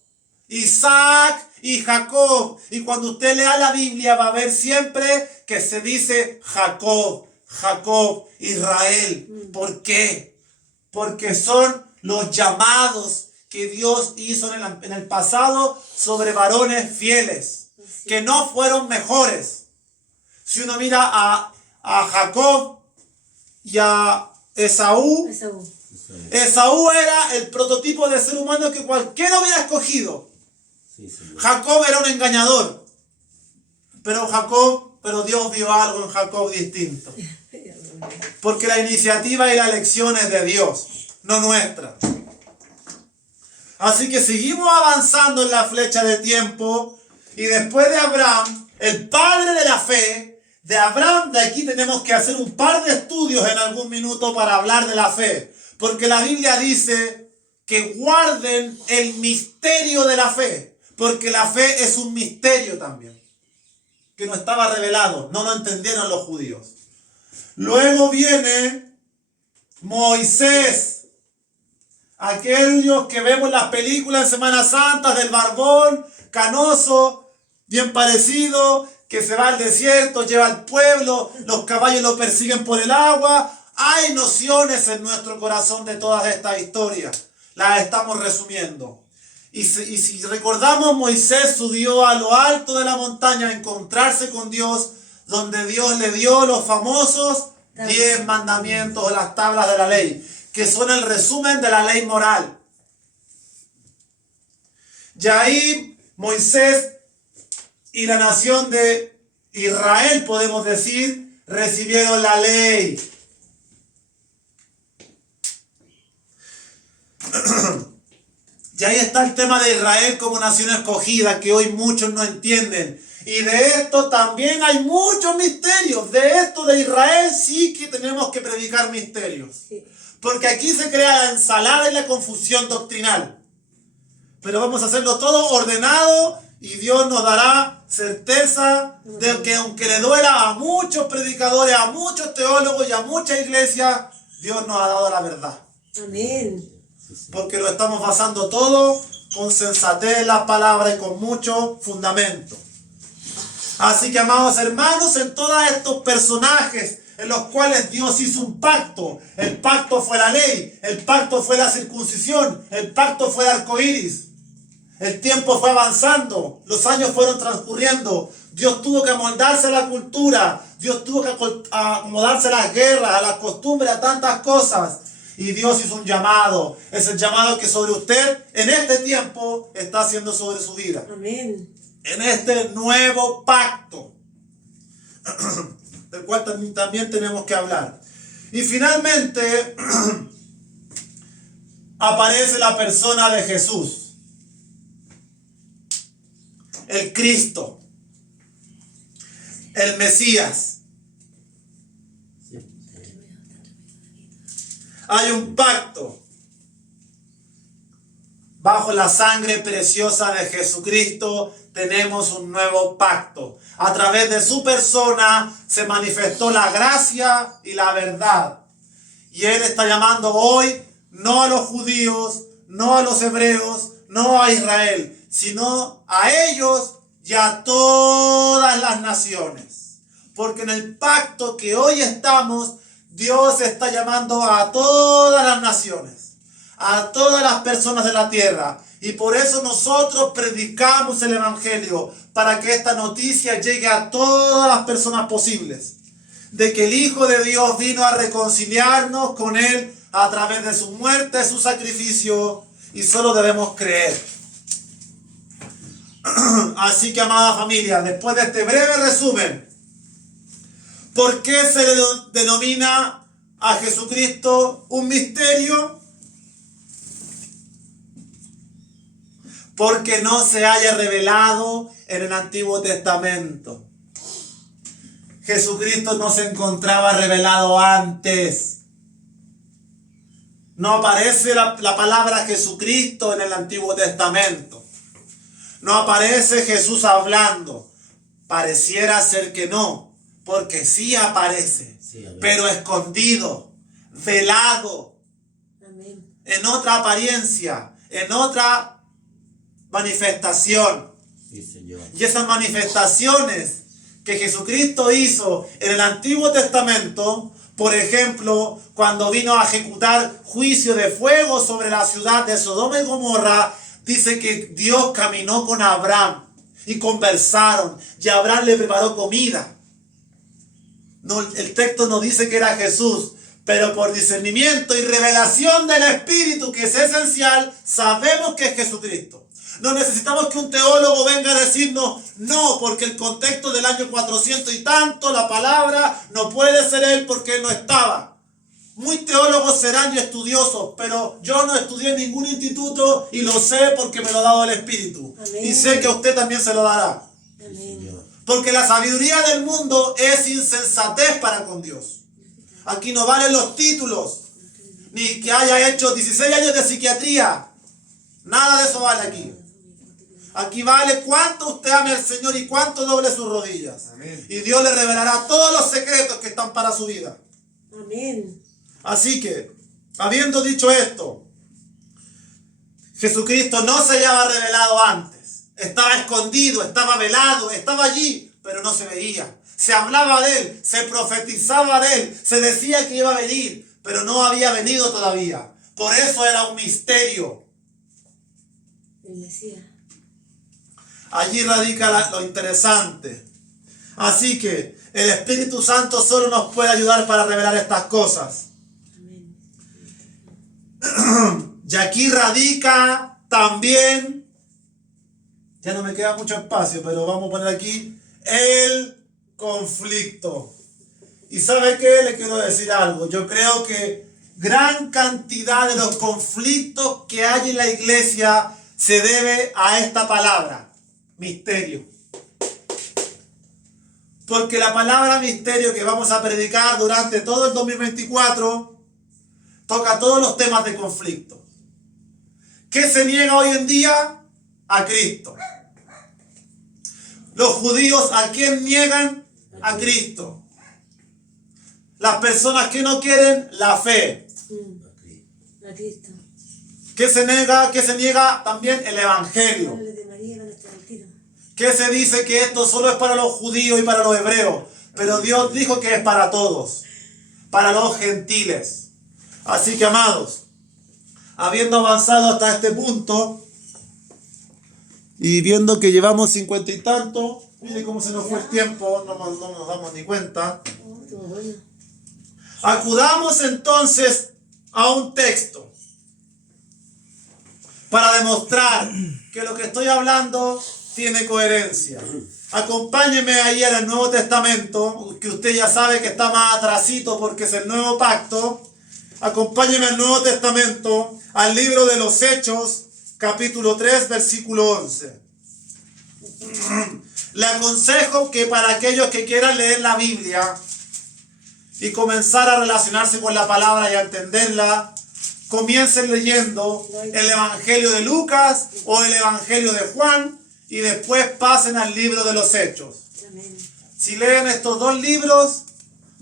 Isaac y Jacob. Y cuando usted lea la Biblia va a ver siempre que se dice Jacob, Jacob, Israel. ¿Por qué? Porque son los llamados que Dios hizo en el pasado sobre varones fieles, que no fueron mejores. Si uno mira a Jacob y a Esaú, Esaú era el prototipo de ser humano que cualquiera hubiera escogido. Sí, Señor. Jacob era un engañador, pero Dios vio algo en Jacob distinto. Porque la iniciativa y la elección es de Dios, no nuestra. Así que seguimos avanzando en la flecha de tiempo. Y después de Abraham, el padre de la fe, de Abraham, de aquí tenemos que hacer un par de estudios en algún minuto para hablar de la fe. Porque la Biblia dice que guarden el misterio de la fe. Porque la fe es un misterio también, que no estaba revelado, no lo entendieron los judíos. Luego viene Moisés. Aquellos que vemos las películas en Semana Santa del barbón, canoso, bien parecido, que se va al desierto, lleva al pueblo, los caballos lo persiguen por el agua. Hay nociones en nuestro corazón de todas estas historias. Las estamos resumiendo. Y si recordamos, Moisés subió a lo alto de la montaña a encontrarse con Dios, donde Dios le dio los famosos 10 mandamientos o las tablas de la ley, que son el resumen de la ley moral. Y ahí Moisés y la nación de Israel, podemos decir, recibieron la ley. Y ahí está el tema de Israel como nación escogida, que hoy muchos no entienden. Y de esto también hay muchos misterios. De esto de Israel sí que tenemos que predicar misterios. Sí. Porque aquí se crea la ensalada y la confusión doctrinal. Pero vamos a hacerlo todo ordenado y Dios nos dará certeza de que aunque le duela a muchos predicadores, a muchos teólogos y a muchas iglesias, Dios nos ha dado la verdad. Amén. Porque lo estamos basando todo con sensatez en las palabras y con mucho fundamento. Así que, amados hermanos, en todos estos personajes en los cuales Dios hizo un pacto, el pacto fue la ley, el pacto fue la circuncisión, el pacto fue el arco iris. El tiempo fue avanzando, los años fueron transcurriendo, Dios tuvo que amoldarse a la cultura, Dios tuvo que acomodarse a las guerras, a las costumbres, a tantas cosas. Y Dios hizo un llamado, es el llamado que sobre usted en este tiempo está haciendo sobre su vida. Amén. En este nuevo pacto, del cual también tenemos que hablar. Y finalmente aparece la persona de Jesús, el Cristo, el Mesías. Hay un pacto bajo la sangre preciosa de Jesucristo. Tenemos un nuevo pacto. A través de su persona se manifestó la gracia y la verdad. Y Él está llamando hoy no a los judíos, no a los hebreos, no a Israel, sino a ellos y a todas las naciones. Porque en el pacto que hoy estamos, Dios está llamando a todas las naciones, a todas las personas de la tierra. Y por eso nosotros predicamos el Evangelio, para que esta noticia llegue a todas las personas posibles, de que el Hijo de Dios vino a reconciliarnos con Él a través de su muerte, su sacrificio, y solo debemos creer. Así que, amada familia, después de este breve resumen, ¿por qué se le denomina a Jesucristo un misterio? Porque no se haya revelado en el Antiguo Testamento. Jesucristo no se encontraba revelado antes. No aparece la palabra Jesucristo en el Antiguo Testamento. No aparece Jesús hablando. Pareciera ser que no, porque sí aparece, Sí, amén. pero escondido, velado, Amén. en otra apariencia, en otra manifestación. Sí, Señor. Y esas manifestaciones que Jesucristo hizo en el Antiguo Testamento, por ejemplo, cuando vino a ejecutar juicio de fuego sobre la ciudad de Sodoma y Gomorra, dice que Dios caminó con Abraham y conversaron, y Abraham le preparó comida. No, el texto no dice que era Jesús, pero por discernimiento y revelación del Espíritu, que es esencial, sabemos que es Jesucristo. No necesitamos que un teólogo venga a decirnos, no, porque el contexto del año 400 y tanto, la palabra no puede ser él porque él no estaba. Muy teólogos serán y estudiosos, pero yo no estudié en ningún instituto y lo sé porque me lo ha dado el Espíritu. Amén. Y sé que a usted también se lo dará. Sí, Amén. Señor. Porque la sabiduría del mundo es insensatez para con Dios. Aquí no valen los títulos, ni que haya hecho 16 años de psiquiatría. Nada de eso vale aquí. Aquí vale cuánto usted ame al Señor y cuánto doble sus rodillas. Amén. Y Dios le revelará todos los secretos que están para su vida. Amén. Así que, habiendo dicho esto, Jesucristo no se hallaba revelado antes. Estaba escondido, estaba velado, estaba allí, pero no se veía. Se hablaba de él, se profetizaba de él, se decía que iba a venir, pero no había venido todavía. Por eso era un misterio. El Mesías. Allí radica lo interesante. Así que el Espíritu Santo solo nos puede ayudar para revelar estas cosas. Amén. Y aquí radica también, ya no me queda mucho espacio, pero vamos a poner aquí el conflicto. ¿Y sabe qué? Le quiero decir algo. Yo creo que gran cantidad de los conflictos que hay en la iglesia se debe a esta palabra, misterio. Porque la palabra misterio que vamos a predicar durante todo el 2024 toca todos los temas de conflicto. ¿Qué se niega hoy en día? A Cristo. Los judíos, ¿a quién niegan? A Cristo. Las personas que no quieren la fe. Aquí. A Cristo. ¿Qué se niega? ¿Qué se niega? También el evangelio. Padre de María van a estar al tiro. ¿Qué se dice? Que esto solo es para los judíos y para los hebreos. Pero Dios dijo que es para todos. Para los gentiles. Así que, amados, habiendo avanzado hasta este punto y viendo que llevamos 50 y tanto, mire cómo se nos fue el tiempo, no nos damos ni cuenta. Oh, estuvo bueno. Acudamos entonces a un texto para demostrar que lo que estoy hablando tiene coherencia. Acompáñeme ahí en el Nuevo Testamento, que usted ya sabe que está más atrasito porque es el Nuevo Pacto. Acompáñeme al Nuevo Testamento, al libro de los Hechos, capítulo 3, versículo 11. Le aconsejo que para aquellos que quieran leer la Biblia y comenzar a relacionarse con la palabra y a entenderla, comiencen leyendo el Evangelio de Lucas o el Evangelio de Juan y después pasen al libro de los Hechos. Amén. Si leen estos dos libros,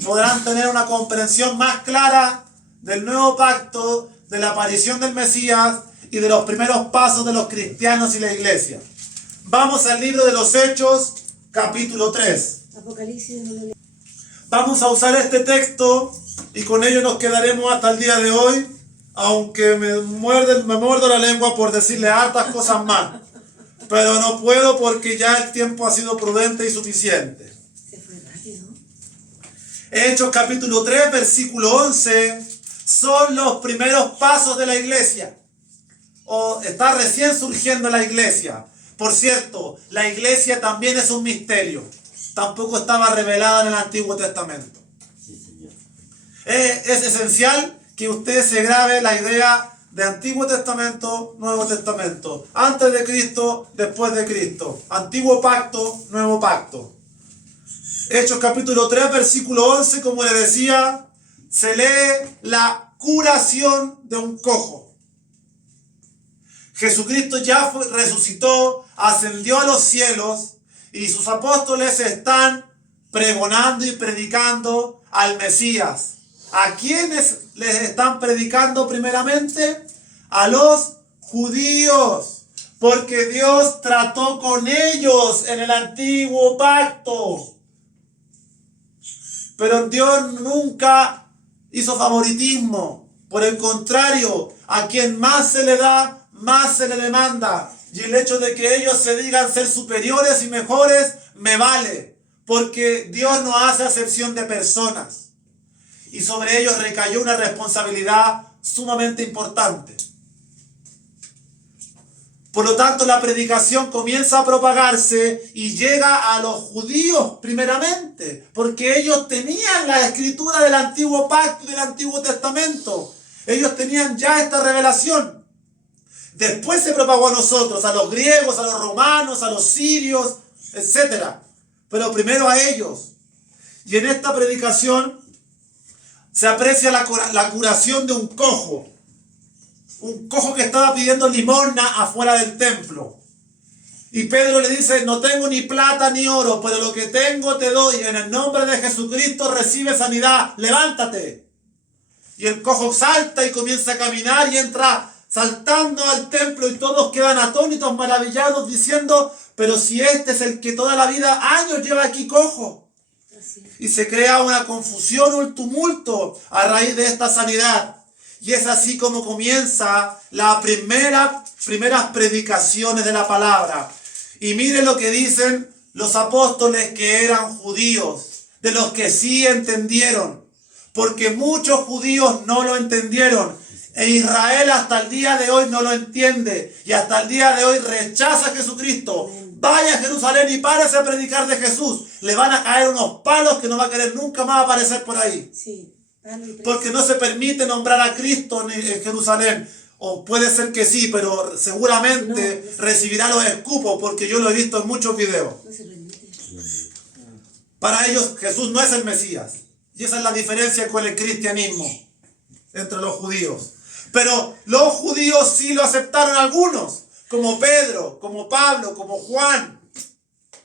podrán tener una comprensión más clara del nuevo pacto, de la aparición del Mesías y de los primeros pasos de los cristianos y la iglesia. Vamos al libro de los Hechos, capítulo 3. Apocalipsis no lo leo. Vamos a usar este texto y con ello nos quedaremos hasta el día de hoy, aunque me muerdo la lengua por decirle hartas cosas más. Pero no puedo porque ya el tiempo ha sido prudente y suficiente. Se fue rápido. Hechos capítulo 3, versículo 11, son los primeros pasos de la iglesia. O está recién surgiendo la iglesia. Por cierto, la iglesia también es un misterio. Tampoco estaba revelada en el Antiguo Testamento. Sí, Señor. Es esencial que usted se grabe la idea de Antiguo Testamento, Nuevo Testamento. Antes de Cristo, después de Cristo. Antiguo pacto, Nuevo pacto. Hechos capítulo 3, versículo 11, como le decía, se lee la curación de un cojo. Jesucristo ya resucitó, ascendió a los cielos y sus apóstoles están pregonando y predicando al Mesías. ¿A quiénes les están predicando primeramente? A los judíos, porque Dios trató con ellos en el antiguo pacto. Pero Dios nunca hizo favoritismo. Por el contrario, a quien más se le da, más se le demanda. Y el hecho de que ellos se digan ser superiores y mejores, me vale. Porque Dios no hace acepción de personas. Y sobre ellos recayó una responsabilidad sumamente importante. Por lo tanto, la predicación comienza a propagarse y llega a los judíos primeramente, porque ellos tenían la escritura del Antiguo Pacto y del Antiguo Testamento. Ellos tenían ya esta revelación. Después se propagó a nosotros, a los griegos, a los romanos, a los sirios, etc. Pero primero a ellos. Y en esta predicación se aprecia la curación de un cojo. Un cojo que estaba pidiendo limosna afuera del templo. Y Pedro le dice, no tengo ni plata ni oro, pero lo que tengo te doy. En el nombre de Jesucristo recibe sanidad. Levántate. Y el cojo salta y comienza a caminar y entra saltando al templo y todos quedan atónitos, maravillados, diciendo, pero si este es el que toda la vida, años lleva aquí cojo. Y se crea una confusión, un tumulto a raíz de esta sanidad. Y es así como comienza las primeras predicaciones de la palabra. Y miren lo que dicen los apóstoles que eran judíos, de los que sí entendieron. Porque muchos judíos no lo entendieron. E Israel hasta el día de hoy no lo entiende. Y hasta el día de hoy rechaza a Jesucristo. Vaya a Jerusalén y párese a predicar de Jesús. Le van a caer unos palos que no va a querer nunca más aparecer por ahí. Sí. Porque no se permite nombrar a Cristo en Jerusalén. O puede ser que sí, pero seguramente recibirá los escupos, porque yo lo he visto en muchos videos. No se permite. Para ellos Jesús no es el Mesías. Y esa es la diferencia con el cristianismo entre los judíos. Pero los judíos sí lo aceptaron algunos, como Pedro, como Pablo, como Juan.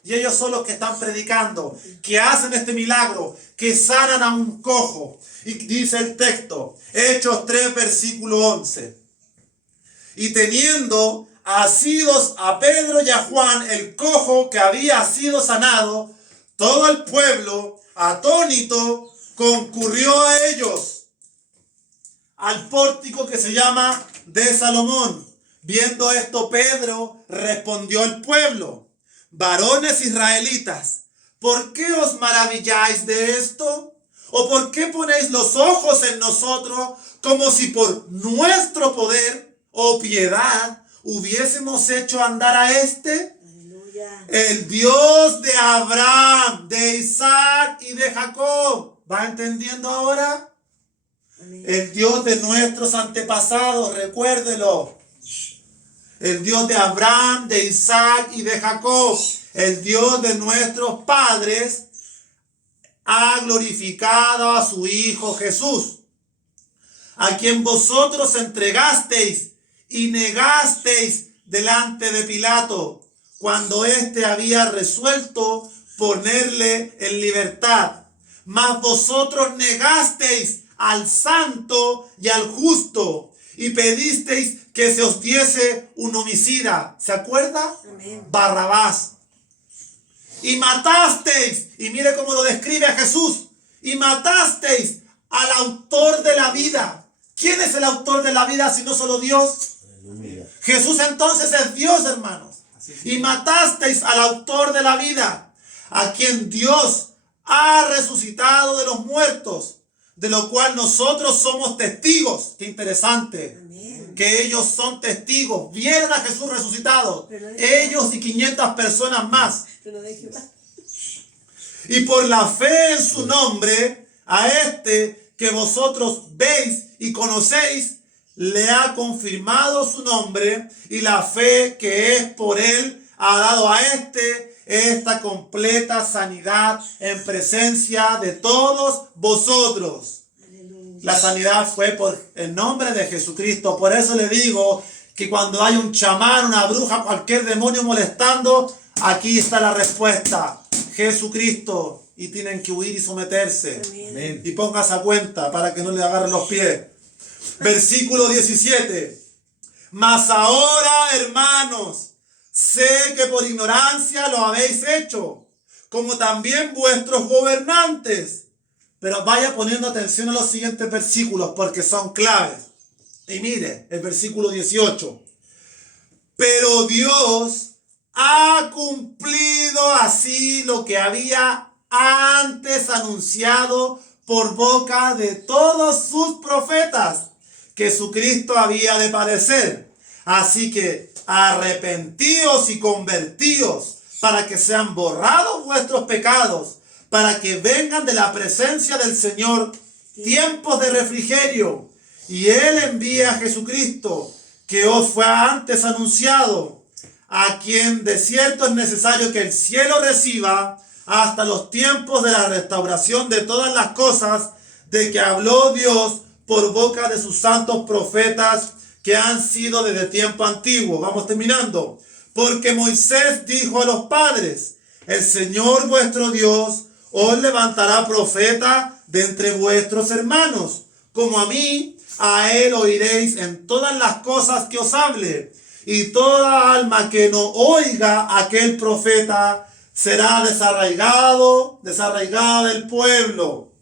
Y ellos son los que están predicando, que hacen este milagro, que sanan a un cojo. Y dice el texto, Hechos 3, versículo 11. Y teniendo asidos a Pedro y a Juan, el cojo que había sido sanado, todo el pueblo, atónito, concurrió a ellos, al pórtico que se llama de Salomón. Viendo esto, Pedro respondió al pueblo, varones israelitas, ¿por qué os maravilláis de esto? ¿O por qué ponéis los ojos en nosotros como si por nuestro poder o piedad hubiésemos hecho andar a este? Aleluya. El Dios de Abraham, de Isaac y de Jacob. ¿Va entendiendo ahora? Amén. El Dios de nuestros antepasados, recuérdelo. El Dios de Abraham, de Isaac y de Jacob. El Dios de nuestros padres ha glorificado a su Hijo Jesús, a quien vosotros entregasteis y negasteis delante de Pilato, cuando éste había resuelto ponerle en libertad. Mas vosotros negasteis al santo y al justo, y pedisteis que se os diese un homicida. ¿Se acuerda? Amén. Barrabás. Y matasteis, y mire cómo lo describe a Jesús, y matasteis al autor de la vida. ¿Quién es el autor de la vida si no solo Dios? Aleluya. Jesús entonces es Dios, hermanos. Y matasteis al autor de la vida, a quien Dios ha resucitado de los muertos, de lo cual nosotros somos testigos. Qué interesante. Amén. Que ellos son testigos. Vieron a Jesús resucitado. Pero Ellos y 500 personas más. Pero deje más. Y por la fe en su nombre, a este que vosotros veis y conocéis, le ha confirmado su nombre, y la fe que es por él ha dado a esta completa sanidad en presencia de todos vosotros. Aleluya. La sanidad fue por el nombre de Jesucristo. Por eso le digo que cuando hay un chamán, una bruja, cualquier demonio molestando, aquí está la respuesta: Jesucristo. Y tienen que huir y someterse. Amén. Y póngase a cuenta para que no le agarren los pies. Versículo 17. Mas ahora, hermanos, sé que por ignorancia lo habéis hecho, como también vuestros gobernantes. Pero vaya poniendo atención a los siguientes versículos porque son claves. Y mire, el versículo 18. Pero Dios ha cumplido así lo que había antes anunciado por boca de todos sus profetas, que su Cristo había de padecer. Así que arrepentíos y convertíos para que sean borrados vuestros pecados, para que vengan de la presencia del Señor tiempos de refrigerio. Y Él envía a Jesucristo, que os fue antes anunciado, a quien de cierto es necesario que el cielo reciba hasta los tiempos de la restauración de todas las cosas, de que habló Dios por boca de sus santos profetas que han sido desde tiempo antiguo. Vamos terminando. Porque Moisés dijo a los padres: el Señor vuestro Dios os levantará profeta de entre vuestros hermanos, como a mí. A él oiréis en todas las cosas que os hable, y toda alma que no oiga a aquel profeta será desarraigada del pueblo.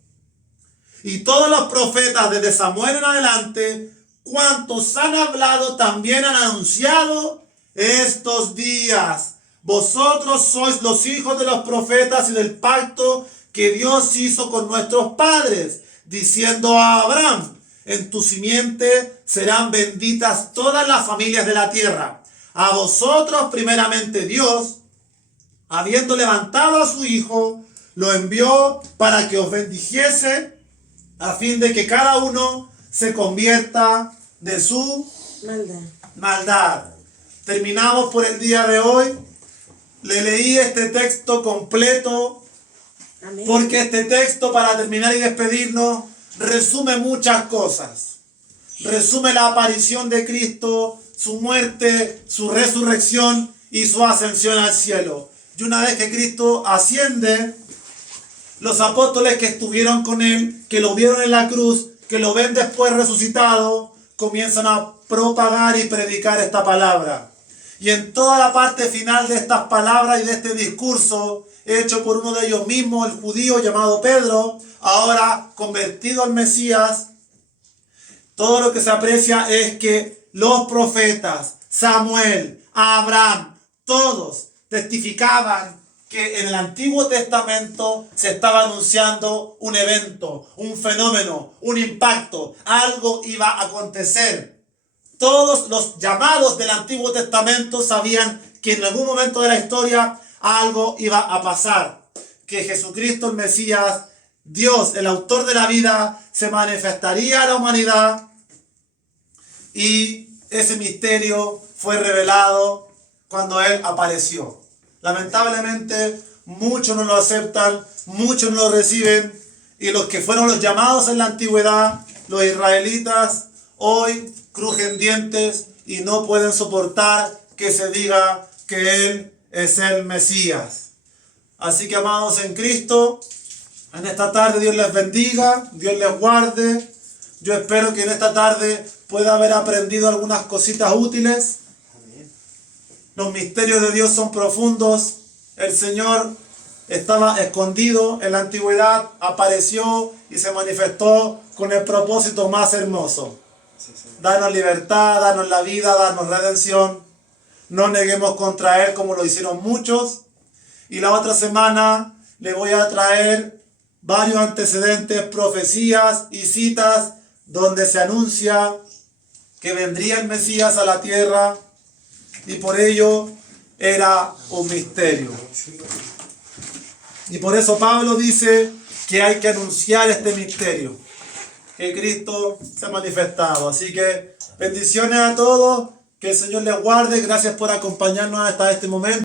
Y todos los profetas desde Samuel en adelante, cuantos han hablado, también han anunciado estos días. Vosotros sois los hijos de los profetas y del pacto que Dios hizo con nuestros padres, diciendo a Abraham: en tu simiente serán benditas todas las familias de la tierra. A vosotros primeramente Dios, habiendo levantado a su Hijo, lo envió para que os bendijese, a fin de que cada uno se convierta de su maldad. Terminamos por el día de hoy. Le leí este texto completo, Amén. porque este texto, para terminar y despedirnos, resume muchas cosas. Resume la aparición de Cristo, su muerte, su resurrección y su ascensión al cielo. Y una vez que Cristo asciende, los apóstoles que estuvieron con él, que lo vieron en la cruz, que lo ven después resucitado, comienzan a propagar y predicar esta palabra. Y en toda la parte final de estas palabras y de este discurso, hecho por uno de ellos mismos, el judío llamado Pedro, ahora convertido al Mesías, todo lo que se aprecia es que los profetas, Samuel, Abraham, todos testificaban que en el Antiguo Testamento se estaba anunciando un evento, un fenómeno, un impacto, algo iba a acontecer. Todos los llamados del Antiguo Testamento sabían que en algún momento de la historia algo iba a pasar, que Jesucristo el Mesías, Dios, el autor de la vida, se manifestaría a la humanidad, y ese misterio fue revelado cuando Él apareció. Lamentablemente, muchos no lo aceptan, muchos no lo reciben, y los que fueron los llamados en la antigüedad, los israelitas, hoy crujen dientes y no pueden soportar que se diga que Él es el Mesías. Así que, amados en Cristo, en esta tarde Dios les bendiga, Dios les guarde. Yo espero que en esta tarde pueda haber aprendido algunas cositas útiles. Los misterios de Dios son profundos. El Señor estaba escondido en la antigüedad, apareció y se manifestó con el propósito más hermoso: darnos libertad, darnos la vida, darnos redención. No neguemos contra Él como lo hicieron muchos. Y la otra semana le voy a traer varios antecedentes, profecías y citas donde se anuncia que vendría el Mesías a la tierra, y por ello era un misterio. Y por eso Pablo dice que hay que anunciar este misterio. que Cristo se ha manifestado. Así que bendiciones a todos, que el Señor les guarde, gracias por acompañarnos hasta este momento.